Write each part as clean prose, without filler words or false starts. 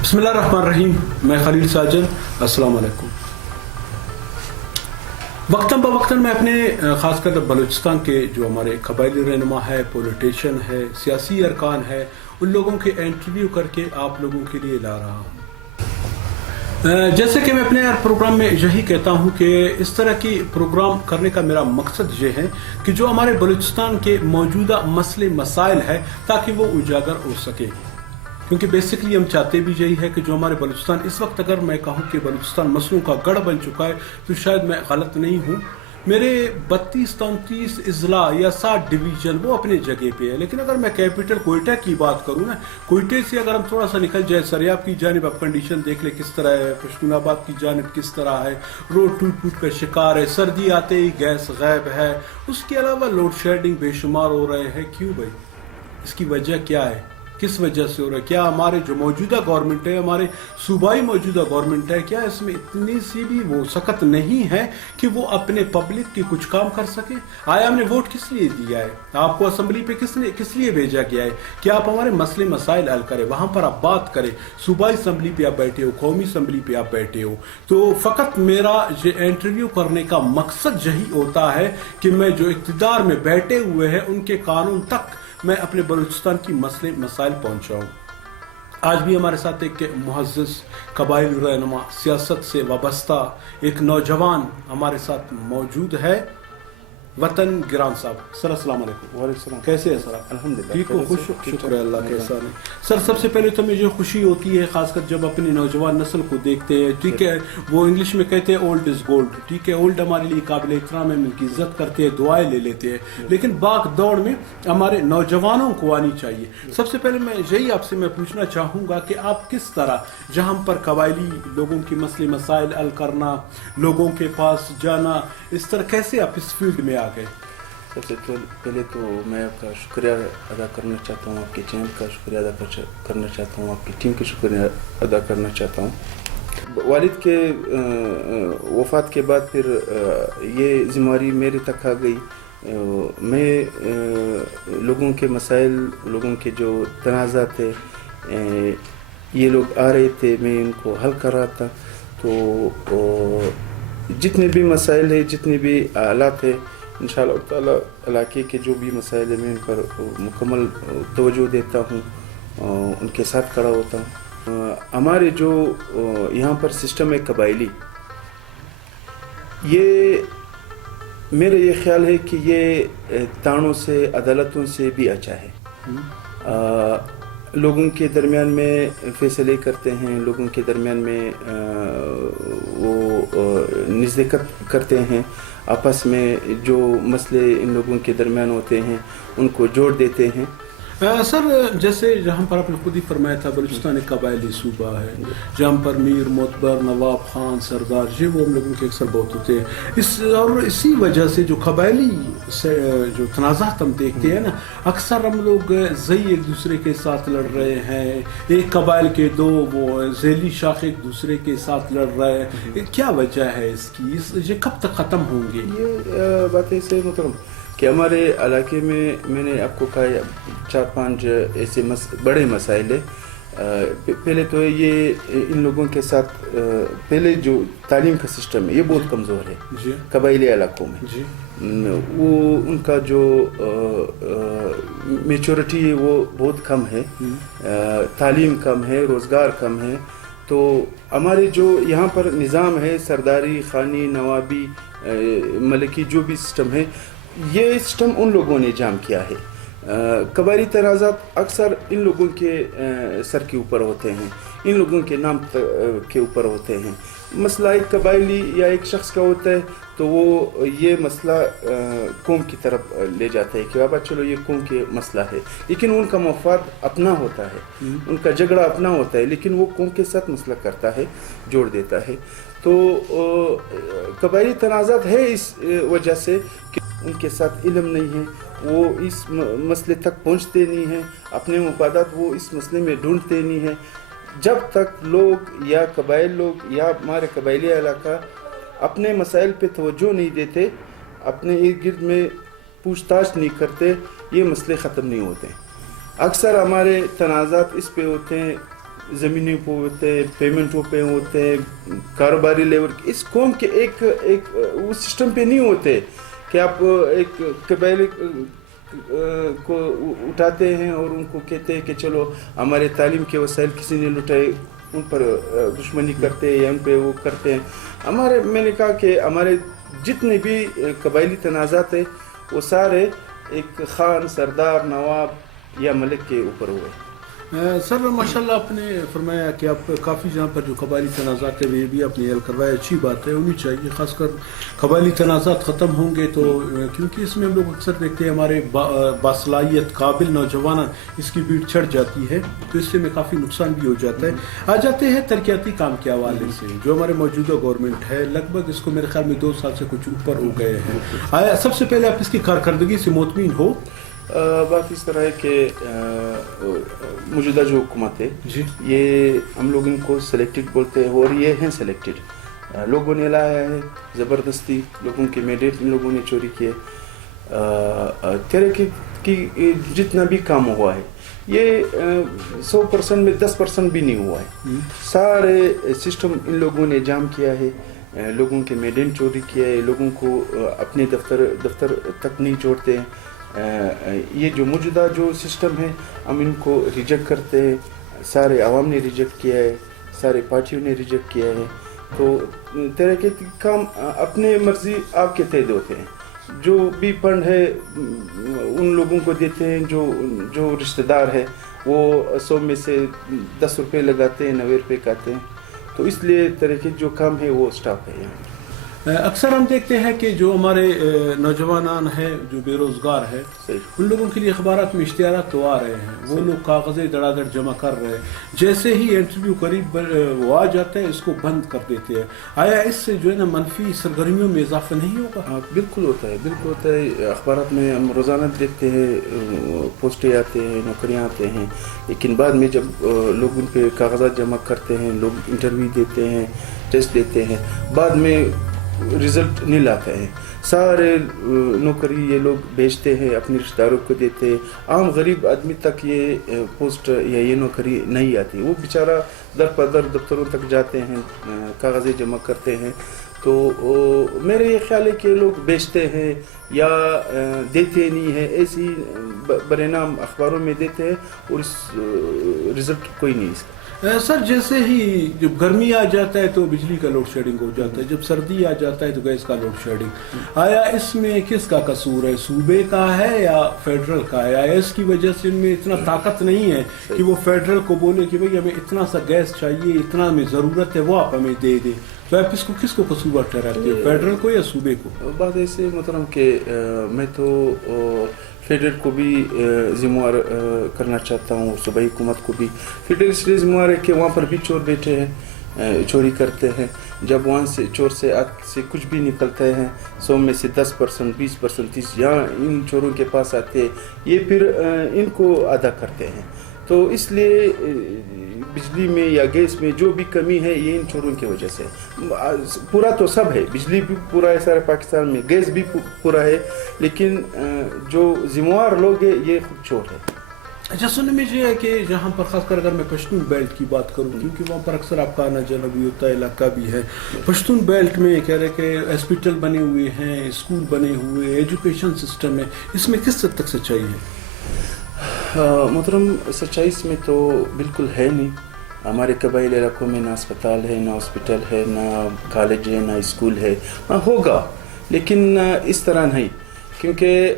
बिस्मिल्लाहिर्रहमानिर्रहीम। मैं खलील साजन, अस्सलाम वालेकुम। वक्तन बवक्तन मैं अपने ख़ासकर बलूचिस्तान के जो हमारे कबायली रहनुमा है, पॉलिटिशियन है, सियासी अरकान है, उन लोगों के इंटरव्यू करके आप लोगों के लिए ला रहा हूँ। जैसे कि मैं अपने प्रोग्राम में यही कहता हूँ कि इस तरह की प्रोग्राम करने का मेरा मकसद ये है कि जो हमारे बलूचिस्तान के मौजूदा मसले मसाइल है ताकि वो उजागर हो सके, क्योंकि बेसिकली हम चाहते भी यही है कि जो हमारे बलूचिस्तान इस वक्त, अगर मैं कहूँ कि बलूचिस्तान मसलों का गढ़ बन चुका है तो शायद मैं गलत नहीं हूँ। मेरे 32-33 अजला या 7 डिवीजन वो अपने जगह पे है, लेकिन अगर मैं कैपिटल कोयटा की बात करूँ ना, कोयटे से अगर हम थोड़ा सा निकल जाए सरियाब की जानिब, आप कंडीशन देख ले किस तरह है, पश्तूनाबाद की जानिब किस तरह है, रोड टूट फूट का शिकार है, सर्दी आते ही गैस गायब है, उसके अलावा लोड शेडिंग बेशुमार हो रहे हैं। क्यों भाई? इसकी वजह क्या है? किस वजह से हो रहा है? क्या हमारे जो मौजूदा गवर्नमेंट है, हमारे सूबाई मौजूदा गवर्नमेंट है, क्या इसमें इतनी सी भी वो सख्त नहीं है कि वो अपने पब्लिक की कुछ काम कर सके? आया हमने वोट किस लिए दिया है? आपको असेंबली पे किस लिए भेजा गया है? क्या आप हमारे मसले मसाइल हल करें, वहाँ पर आप बात करें। सूबाई असम्बली पे आप बैठे हो, कौमी असम्बली पे आप बैठे हो, तो फ़कत मेरा ये इंटरव्यू करने का मकसद यही होता है कि मैं जो इक़्तिदार में बैठे हुए हैं उनके कानून तक मैं अपने बलूचिस्तान की मसले मसाइल पहुंचाऊं। आज भी हमारे साथ एक मुअज़्ज़िज़ कबायली रहनुमा, सियासत से वाबस्ता एक नौजवान हमारे साथ मौजूद है, वतन गिरान साहब। सर अस्सलाम वालेकुम। वालेकुम सलाम। कैसे है सर आप? अल्हम्दुलिल्लाह ठीक हो? खुश? शुक्र है अल्लाह के एहसान है। सर सबसे पहले तो मुझे खुशी होती है खासकर जब अपनी नौजवान नस्ल को देखते हैं, ठीक है, वो इंग्लिश में कहते हैं ओल्ड इज गोल्ड, ठीक है, ओल्ड हमारे लिए काबिल एहतराम है, उनकी इज्जत करते हैं, दुआएं ले लेते हैं, लेकिन भाग दौड़ में हमारे नौजवानों को आनी चाहिए। सबसे पहले मैं यही आपसे मैं पूछना चाहूँगा कि आप किस तरह जहाँ पर कबायली लोगों के मसले मसाइल हल करना, लोगों के पास जाना, इस तरह कैसे आप इस फील्ड में आ गए? सबसे पहले तो मैं आपका शुक्रिया अदा करना चाहता हूँ, आपके चैनल का शुक्रिया अदा करना चाहता हूँ, आपकी टीम का शुक्रिया अदा करना चाहता हूँ। वालिद के वफ़ात के बाद फिर ये ज़िम्मेदारी मेरे तक आ गई। मैं लोगों के मसाइल, लोगों के जो तनाज़ा थे, ये लोग आ रहे थे, मैं इनको हल कर रहा था। तो जितने भी मसाइल है, जितने भी हालात है, इंशाअल्लाह ताला इलाके के जो भी मसाइल हैं मैं इन पर मुकम्मल तवज्जो देता हूँ, उनके साथ खड़ा होता हूँ। हमारे जो यहाँ पर सिस्टम है कबायली, ये मेरा ये ख्याल है कि ये तानों से, अदालतों से भी अच्छा है। लोगों के दरमियान में फैसले करते हैं, लोगों के दरमियान में वो नज़दीकत करते हैं, आपस में जो मसले इन लोगों के दरमियान होते हैं उनको जोड़ देते हैं। सर जैसे जहाँ पर आपने खुद ही फरमाया था बलूचिस्तान एक कबायली सूबा है, जहाँ पर मीर, मोतबर, नवाब, खान, सरदार, ये वो हम लोगों के अक्सर बहुत होते हैं। और इसी वजह से जो कबायली से जो तनाज़ात हम देखते हैं ना, अक्सर हम लोग ज़ई एक दूसरे के साथ लड़ रहे हैं, एक कबाइल के दो वो ज़ैली शाख एक दूसरे के साथ लड़ रहे हैं। क्या वजह है इसकी? ये कब तक ख़त्म होंगे? ये बातें से मतलब कि हमारे इलाके में मैंने आपको कहा 4-5 ऐसे बड़े मसाइल है। पहले तो ये इन लोगों के साथ पहले जो तालीम का सिस्टम है ये बहुत कमज़ोर है कबायली इलाकों में जी। वो उनका जो मैच्योरिटी है वो बहुत कम है, तालीम कम है, रोज़गार कम है। तो हमारे जो यहाँ पर निज़ाम है सरदारी, खानी, नवाबी, मलकी, जो भी सिस्टम है, ये सिस्टम उन लोगों ने जाम किया है। कबायली तनाज़ात अक्सर इन लोगों के सर के ऊपर होते हैं, इन लोगों के नाम के ऊपर होते हैं। मसला एक कबायली या एक शख्स का होता है तो वो ये मसला कौम की तरफ ले जाता है कि बाबा चलो ये कौम के मसला है, लेकिन उनका मफाद अपना होता है, उनका झगड़ा अपना होता है, लेकिन वो कौम के साथ मसला करता है, जोड़ देता है। तो कबायली तनाज़ात है इस वजह से कि उनके साथ इल्म नहीं है, वो इस मसले तक पहुंचते नहीं हैं, अपने मफादात वो इस मसले में ढूंढते नहीं हैं। जब तक लोग या कबाइल लोग या हमारे कबायली इलाका अपने मसाइल पे तवज्जो नहीं देते, अपने इर्द गिर्द में पूछताछ नहीं करते, ये मसले ख़त्म नहीं होते। اکثر ہمارے تنازعات اس پہ ہوتے ہیں، زمینوں پہ ہوتے ہیں، پیمنٹوں پہ ہوتے ہیں، کاروباری لیول اس قوم کے ایک اس سسٹم پہ نہیں ہوتے کہ آپ ایک قبائل کو اٹھاتے ہیں اور ان کو کہتے ہیں کہ چلو ہمارے تعلیم کے وسائل کسی نے لٹائے، ان پر دشمنی کرتے ہیں یا ان پہ وہ کرتے ہیں۔ میں نے کہا کہ ہمارے جتنے بھی قبائلی تنازعات ہیں وہ سارے ایک خان، سردار، نواب یا ملک کے اوپر ہوئے۔ سر ماشاءاللہ آپ نے فرمایا کہ آپ کافی جہاں پر جو قبائلی تنازعات ہیں وہ بھی آپ نے حل کروایا، اچھی بات ہے، ہونی چاہیے، خاص کر قبائلی تنازعات ختم ہوں گے تو، کیونکہ اس میں ہم لوگ اکثر دیکھتے ہیں ہمارے باصلاحیت قابل نوجوان اس کی بھیڑ چڑھ جاتی ہے تو اس سے میں کافی نقصان بھی ہو جاتا ہے۔ آ جاتے ہیں ترقیاتی کام کے حوالے سے، جو ہمارے موجودہ گورنمنٹ ہے لگ بھگ اس کو میرے خیال میں 2 سال سے کچھ اوپر ہو گئے ہیں، آیا سب سے پہلے آپ اس کی کارکردگی سے مطمئن ہو؟ بات اس طرح ہے کہ موجودہ جو حکومت ہے جی یہ ہم لوگ ان کو سلیکٹڈ بولتے ہیں اور یہ ہیں سلیکٹڈ، لوگوں نے لایا ہے زبردستی، لوگوں کے مینڈیٹ ان لوگوں نے چوری کیے۔ تحریک کی جتنا بھی کام ہوا ہے یہ 100% میں 10% بھی نہیں ہوا ہے، سارے سسٹم ان لوگوں نے جام کیا ہے، لوگوں کے میڈین چوری کیا ہے، لوگوں کو اپنے دفتر تک نہیں چھوڑتے ہیں۔ یہ جو موجودہ جو سسٹم ہے ہم ان کو ریجیکٹ کرتے ہیں، سارے عوام نے ریجیکٹ کیا ہے، سارے پارٹیوں نے ریجیکٹ کیا ہے، تو تحریک کام اپنے مرضی آپ کے تحت ہوتے ہیں، جو بھی فنڈ ہے ان لوگوں کو دیتے ہیں، جو رشتہ دار ہے وہ 100 میں سے 10 روپے لگاتے ہیں، 90 روپے کاتے ہیں، تو اس لیے تحریک جو کام ہے وہ سٹاپ ہے یہاں۔ اکثر ہم دیکھتے ہیں کہ جو ہمارے نوجوانان ہیں جو بے روزگار ہے ان لوگوں کے لیے اخبارات میں اشتہارات تو آ رہے ہیں، وہ لوگ کاغذیں دڑا دڑ جمع کر رہے ہیں، جیسے ہی انٹرویو قریب وہ آ جاتا ہے اس کو بند کر دیتے ہیں، آیا اس سے جو ہے نا منفی سرگرمیوں میں اضافہ نہیں ہوگا؟ بالکل ہوتا ہے، بالکل ہوتا ہے، اخبارات میں ہم روزانہ دیکھتے ہیں، پوسٹیں آتے ہیں، نوکریاں آتے ہیں، لیکن بعد میں جب لوگ ان پہ کاغذات جمع کرتے ہیں، لوگ انٹرویو دیتے ہیں، ٹیسٹ دیتے ہیں، بعد میں رزلٹ نہیں لاتے ہیں، سارے نوکری یہ لوگ بیچتے ہیں، اپنے رشتہ داروں کو دیتے ہیں، عام غریب آدمی تک یہ پوسٹ یا یہ نوکری نہیں آتی، وہ بیچارہ در پدر دفتروں تک جاتے ہیں، کاغذیں جمع کرتے ہیں، تو میرے یہ خیال ہے کہ لوگ بیچتے ہیں یا دیتے نہیں ہیں، ایسی برے نام اخباروں میں دیتے ہیں اور اس رزلٹ کوئی نہیں اس کا۔ سر جیسے ہی جب گرمی آ جاتا ہے تو بجلی کا لوڈ شیڈنگ ہو جاتا ہے، جب سردی آ جاتا ہے تو گیس کا لوڈ شیڈنگ، آیا اس میں کس کا قصور ہے، صوبے کا ہے یا فیڈرل کا ہے؟ آیا اس کی وجہ سے ان میں اتنا طاقت نہیں ہے کہ وہ فیڈرل کو بولے کہ بھئی ہمیں اتنا سا گیس چاہیے، اتنا ہمیں ضرورت ہے، وہ آپ ہمیں دے دیں، تو آپ کس کو قصور ٹھہراتے ہیں، فیڈرل کو یا صوبے کو؟ بات ایسے محترم کہ میں تو فیڈرل کو بھی ذمہ وار کرنا چاہتا ہوں، صوبائی حکومت کو بھی۔ فیڈرل اس لیے ذمہ وار ہے کہ وہاں پر بھی چور بیٹھے ہیں، چوری کرتے ہیں، جب وہاں سے چور سے کچھ بھی نکلتے ہیں 100 میں سے 10%، 20%، 30 یہاں ان چوروں کے پاس آتے ہیں، یہ پھر ان کو ادا کرتے ہیں، تو اس لیے بجلی میں یا گیس میں جو بھی کمی ہے یہ ان چوروں کی وجہ سے، پورا تو سب ہے، بجلی بھی پورا ہے سارے پاکستان میں، گیس بھی پورا ہے، لیکن جو ذمہ وار لوگ ہیں یہ خود چور ہے۔ اچھا، سننے میں یہ ہے کہ جہاں پر خاص کر اگر میں پشتون بیلٹ کی بات کروں، کیونکہ وہاں پر اکثر آپ کا آنا جانا بھی ہوتا ہے، علاقہ بھی ہے، پشتون بیلٹ میں کہہ رہے کہ ہاسپٹل بنے ہوئے ہیں، اسکول بنے ہوئے، ایجوکیشن سسٹم ہے، اس میں کس حد تک سچائی ہے؟ محترم سچائی اس میں تو بالکل ہے نہیں، ہمارے قبائلی علاقوں میں نہ اسپتال ہے، نہ ہاسپٹل ہے، نہ کالج ہے، نہ اسکول ہے، ہاں ہوگا لیکن اس طرح نہیں، کیونکہ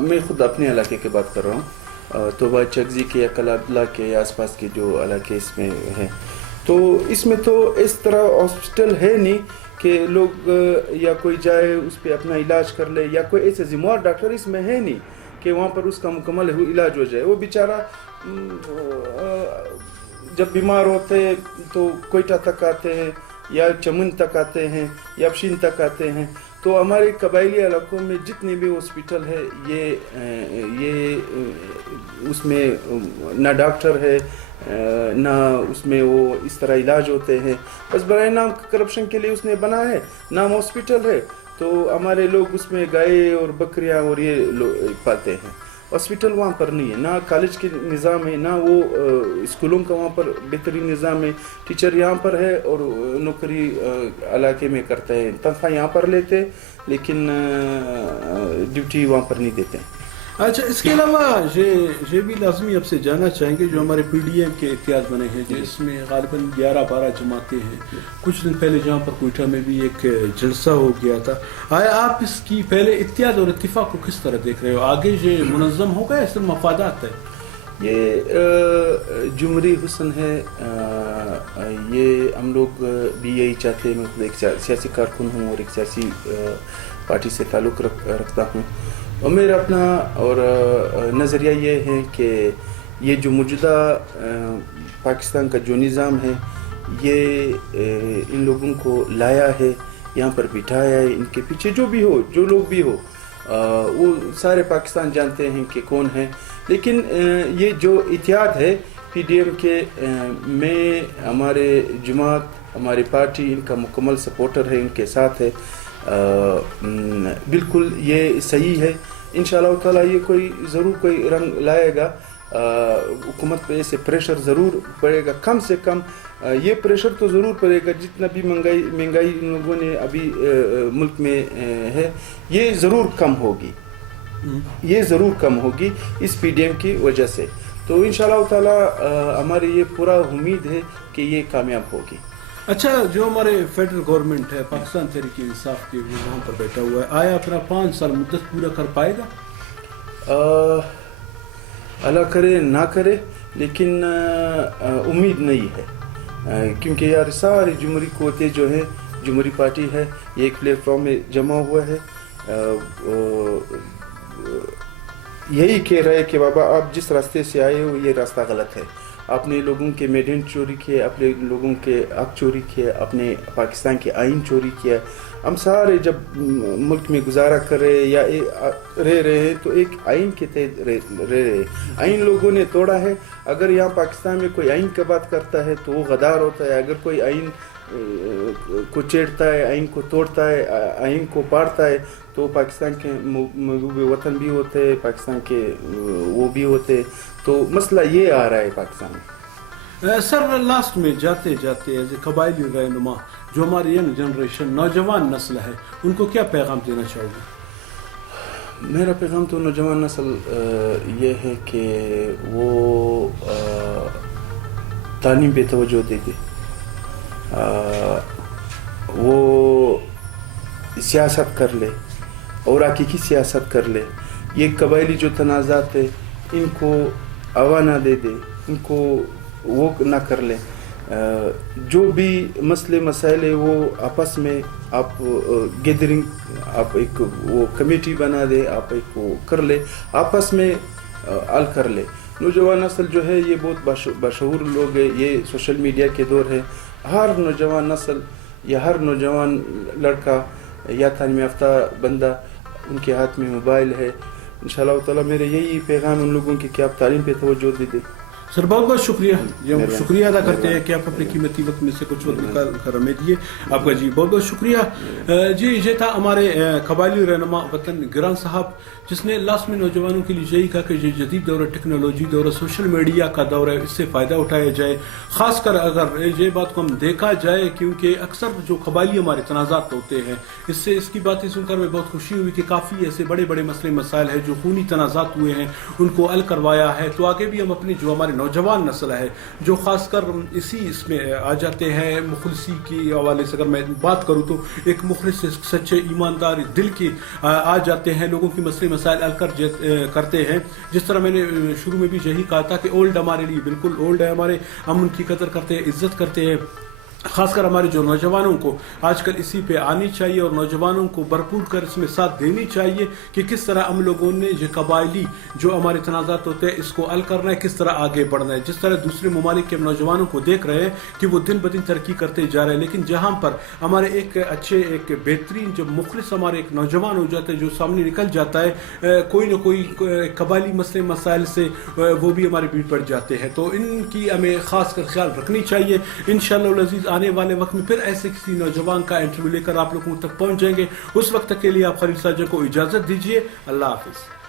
میں خود اپنے علاقے کی بات کر رہا ہوں، توبہ چکزی کے یا کلابلا کے آس پاس کے جو علاقے اس میں ہیں، تو اس میں تو اس طرح ہاسپٹل ہے نہیں کہ لوگ یا کوئی جائے اس پہ اپنا علاج کر لے، یا کوئی ایسے ذمہ وار ڈاکٹر اس میں ہے نہیں کہ وہاں پر اس کا مکمل علاج ہو جائے، وہ بیچارہ جب بیمار ہوتے ہیں تو کوئٹہ تک آتے ہیں یا چمن تک آتے ہیں یا پشین تک آتے ہیں، تو ہمارے قبائلی علاقوں میں جتنے بھی ہاسپٹل ہے یہ اس میں نہ ڈاکٹر ہے نہ اس میں وہ اس طرح علاج ہوتے ہیں، بس برائے نام کرپشن کے لیے اس نے بنا ہے، نام ہاسپٹل ہے، تو ہمارے لوگ اس میں گائے اور بکریاں اور یہ پالتے ہیں، हॉस्पिटल वहाँ पर नहीं है, ना कॉलेज के निज़ाम है, ना वो स्कूलों का वहाँ पर बेहतरीन निज़ाम है। टीचर यहाँ पर है और नौकरी इलाके में करते हैं, तनख्वाह यहाँ पर लेते हैं लेकिन ड्यूटी वहाँ पर नहीं देते हैं। अच्छा, इसके अलावा ये भी लाजमी आपसे जानना चाहेंगे, जो हमारे PDM के इत्याद बने हैं जिसमें गालिबन 11-12 जमातें हैं, कुछ दिन पहले जहाँ पर कोयटा में भी एक जलसा हो गया था, आया आप इसकी पहले इत्याद और इत्तिफाक को किस तरह देख रहे हो? आगे ये मुनज़्ज़म होगा या सिर्फ मफादात है? ये जुमहूरी हुस्न है, ये हम लोग भी यही चाहते हैं। मैं खुद एक सियासी कारकुन हूँ और एक सियासी पार्टी से ताल्लुक़ रखता हूँ और मेरा अपना और नज़रिया ये है कि ये जो मौजूदा पाकिस्तान का जो निज़ाम है, ये इन लोगों को लाया है, यहाँ पर बिठाया है, इनके पीछे जो भी हो, जो लोग भी हो, वो सारे पाकिस्तान जानते हैं कि कौन है। लेकिन ये जो इत्तेहाद है PDM के में, हमारे जमात, हमारी पार्टी इनका मुकम्मल सपोर्टर है, इनके साथ है, बिल्कुल ये सही है। इंशाअल्लाह ताला ये ज़रूर कोई रंग लाएगा, हुकूमत पे ऐसे प्रेशर ज़रूर पड़ेगा, कम से कम ये प्रेशर तो ज़रूर पड़ेगा। जितना भी महंगाई इन लोगों ने अभी मुल्क में है, ये ज़रूर कम होगी, ये ज़रूर कम होगी इस PDM की वजह से। तो इंशाअल्लाह ताला हमारी ये पूरा उम्मीद है कि ये कामयाब होगी। अच्छा, जो हमारे फेडरल गवर्नमेंट है, पाकिस्तान तहरीक इंसाफ के, वो वहाँ पर बैठा हुआ है, आया अपना 5 साल मुद्दत पूरा कर पाएगा? अल्लाह करे ना करे, लेकिन उम्मीद नहीं है, क्योंकि यार सारी जुमहूरी क़ुव्वतें जो है, जुमहूरी पार्टी है, ये एक प्लेटफॉर्म में जमा हुआ है, यही कह रहा है कि बाबा आप जिस रास्ते से आए हो ये रास्ता गलत है, आपने लोगों के मेडेंट चोरी किए, अपने लोगों के हक चोरी किए, अपने पाकिस्तान के आइन चोरी किया। हम सारे जब मुल्क में गुजारा कर रहे या रह रहे हैं तो एक आइन के तहत रह रहे, आइन लोगों ने तोड़ा है। अगर यहाँ पाकिस्तान में कोई आइन की बात करता है तो वो गद्दार होता है, अगर कोई आइन को छेड़ता है, आइन को तोड़ता है, आइन को पाड़ता है, तो पाकिस्तान के महबूब वतन भी होते हैं, पाकिस्तान के वो भी होते हैं। तो मसला ये आ रहा है पाकिस्तान में। सर, लास्ट में जाते जाते एज ए कबायली रहनुमा, जो हमारी यंग जनरेशन, नौजवान नस्ल है, उनको क्या पैगाम देना चाहोगे? मेरा पैगाम तो नौजवान नस्ल ये है कि वो तालीम पे तवज्जो दे दे, वो सियासत कर ले और हकीकी सियासत कर ले। ये कबायली जो तनाज़ात है इनको हवा ना दे दे, इनको वो ना कर ले। जो भी मसले मसाइल है वो आपस में आप गैदरिंग, आप एक वो कमेटी बना दे, आप एक वो कर ले, आपस में हल कर ले। नौजवान नस्ल जो है ये बहुत मशहूर लोग है, ये सोशल मीडिया के दौर है, हर नौजवान नस्ल या हर नौजवान लड़का या तालीम याफ्ता बंदा, उनके हाथ में मोबाइल है। इंशाअल्लाह ताला मेरे यही पैगाम उन लोगों की कि आप तालीम पे तवज्जो दे दें। सर, बहुत बहुत शुक्रिया, हम शुक्रिया अदा करते हैं कि आप अपने कीमती वक्त में से कुछ वक्त निकाल कर हमें दिए। आपका जी बहुत बहुत शुक्रिया। जी, ये था हमारे कबायली रहनुमा वतन गिरान साहब, जिसने लास्ट में नौजवानों के लिए यही कहा कि ये जदीद दौर टेक्नोलॉजी दौर सोशल मीडिया का दौर है, इससे फ़ायदा उठाया जाए। ख़ासकर अगर ये बात को हम देखा जाए, क्योंकि अक्सर जो कबायली हमारे तनाज़ात होते हैं, इससे इसकी बातें सुनकर मैं बहुत खुशी हुई कि काफ़ी ऐसे बड़े बड़े मसले मसाइल हैं जो खूनी तनाज़ात हुए हैं, उनको हल करवाया है। तो आगे भी हम अपनी जो हमारे नौजवान नस्ल है, जो ख़ासकर इसी इसमें आ जाते हैं, मुखलिसी की हवाले से अगर मैं बात करूँ तो एक मुखलिस सच्चे ईमानदार दिल के आ जाते हैं, लोगों की मसले मसाइल हल करते हैं। जिस तरह मैंने शुरू में भी यही कहा था कि ओल्ड हमारे लिए बिल्कुल ओल्ड है, हमारे हम उनकी कदर करते हैं, इज्जत करते हैं। खासकर हमारे जो नौजवानों को आजकल इसी पे आनी चाहिए और नौजवानों को भरपूर कर इसमें साथ देनी चाहिए कि किस तरह हम लोगों ने ये कबायली जो हमारे तनाज़ात होते हैं इसको हल करना है, किस तरह आगे बढ़ना है। जिस तरह दूसरे ममालिक के नौजवानों को देख रहे हैं कि वो दिन ब दिन तरक्की करते जा रहे हैं, लेकिन जहाँ पर हमारे एक अच्छे एक बेहतरीन जो मुखलिस हमारे एक नौजवान हो जाते हैं, जो सामने निकल जाता है, कोई ना कोई कबायली मसले मसाइल से वो भी हमारे बीच पड़ जाते हैं। तो इनकी हमें खास कर ख्याल रखनी चाहिए। इंशाअल्लाह अज़ीज़ आने वाले वक्त में फिर ऐसे किसी नौजवान का इंटरव्यू लेकर आप लोगों तक पहुंच जाएंगे। उस वक्त तक के लिए आप खलील साजन को इजाज़त दीजिए। अल्लाह हाफिज़।